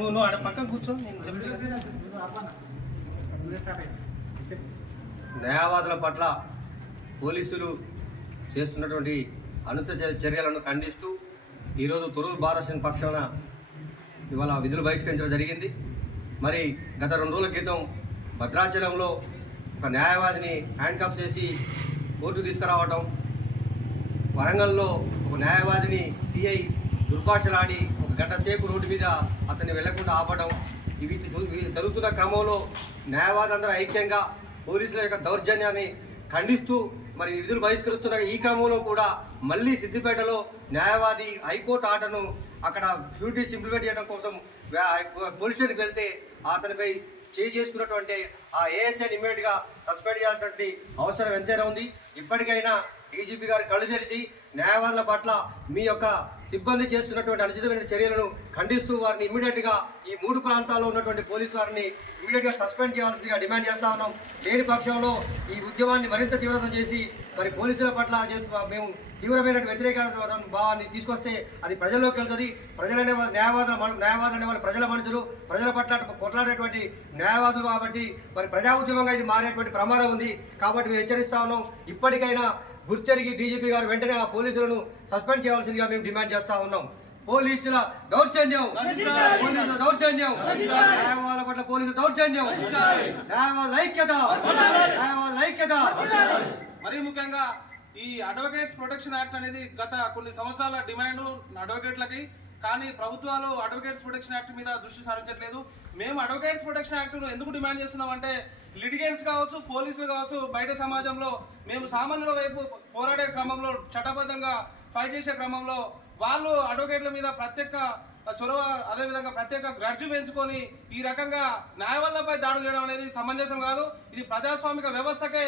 నువ్వు ఆడ పక్కన కూర్చో. న్యాయవాదుల పట్ల పోలీసులు చేస్తున్నటువంటి అనుచిత చర్యలను ఖండిస్తూ ఈరోజు తొర్రూరు బాలకృష్ణ పక్షాన ఇవాళ విధులు బహిష్కరించడం జరిగింది. మరి గత 2 రోజుల క్రితం భద్రాచలంలో ఒక న్యాయవాదిని హ్యాండ్కఫ్ చేసి కోర్టు తీసుకురావటం, వరంగల్లో ఒక న్యాయవాదిని సిఐ దుర్భాషలాడి 1 గంట సేపు రోడ్డు మీద అతన్ని వెళ్లకుండా ఆపడం, ఇవి జరుగుతున్న క్రమంలో న్యాయవాదులందరూ ఐక్యంగా పోలీసుల యొక్క దౌర్జన్యాన్ని ఖండిస్తూ మరి విధులు బహిష్కరిస్తున్న ఈ క్రమంలో కూడా మళ్ళీ సిద్దిపేటలో న్యాయవాది హైకోర్టు ఆర్డర్ను అక్కడ డ్యూటీస్ ఇంప్లిమెంట్ చేయడం కోసం పోలీస్ స్టేషన్కి వెళ్తే అతనిపై చేసుకున్నటువంటి ఆ ఏఎస్ఐని ఇమ్మీడియట్గా సస్పెండ్ చేయాల్సినటువంటి అవసరం ఎంతైనా ఉంది. ఇప్పటికైనా డీజీపీ గారు కళ్ళు తెరిచి న్యాయవాదుల పట్ల మీ యొక్క సిబ్బంది చేస్తున్నటువంటి అనుచితమైన చర్యలను ఖండిస్తూ వారిని ఇమ్మీడియట్గా ఈ 3 ప్రాంతాల్లో ఉన్నటువంటి పోలీసు వారిని ఇమ్మీడియట్గా సస్పెండ్ చేయాల్సిందిగా డిమాండ్ చేస్తా ఉన్నాం. లేని పక్షంలో ఈ ఉద్యమాన్ని మరింత తీవ్రతం చేసి మరి పోలీసుల పట్ల మేము తీవ్రమైన వ్యతిరేక భావాన్ని తీసుకొస్తే అది ప్రజల్లోకి వెళ్తుంది. ప్రజలనే న్యాయవాదులు అనే వాళ్ళు ప్రజల మనుషులు, ప్రజల పట్ల కొట్లాడేటువంటి న్యాయవాదులు కాబట్టి మరి ప్రజా ఉద్యమంగా ఇది మారేటువంటి ప్రమాదం ఉంది. కాబట్టి మేము హెచ్చరిస్తా ఉన్నాం. ఇప్పటికైనా గుర్తెరిగి డీజీపీ గారు వెంటనే ఆ పోలీసులను సస్పెండ్ చేయాల్సిందిగా మేము డిమాండ్ చేస్తా ఉన్నాం. పోలీసుల దౌర్జన్యం, న్యాయవాదుల పట్ల పోలీసు దౌర్జన్యం, న్యాయవాదుల ఐక్యత. మరీ ముఖ్యంగా ఈ అడ్వకేట్స్ ప్రొటెక్షన్ యాక్ట్ అనేది గత కొన్ని సంవత్సరాల డిమాండ్ అడ్వకేట్లకి, కానీ ప్రభుత్వాలు అడ్వకేట్స్ ప్రొటెక్షన్ యాక్ట్ మీద దృష్టి సారించట్లేదు. మేము అడ్వకేట్స్ ప్రొటెక్షన్ యాక్ట్ను ఎందుకు డిమాండ్ చేస్తున్నామంటే లిటిగెంట్స్ కావచ్చు, పోలీసులు కావచ్చు, బయట సమాజంలో మేము సామాన్యుల వైపు పోరాడే క్రమంలో, చట్టబద్ధంగా ఫైట్ చేసే క్రమంలో వాళ్ళు అడ్వకేట్ల మీద ప్రత్యేక చొరవ, అదేవిధంగా ప్రత్యేక గ్రడ్జు పెంచుకొని ఈ రకంగా న్యాయవాదులపై దాడులు చేయడం అనేది సమంజసం కాదు. ఇది ప్రజాస్వామిక వ్యవస్థకే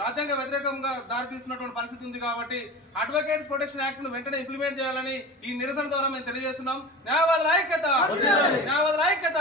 రాజ్యాంగ వ్యతిరేకంగా దారితీస్తున్నటువంటి పరిస్థితి ఉంది. కాబట్టి అడ్వకేట్స్ ప్రొటెక్షన్ యాక్ట్ ను వెంటనే ఇంప్లిమెంట్ చేయాలని ఈ నిరసన ద్వారా మేము తెలియజేస్తున్నాం. న్యాయవాదుల ఐక్యత.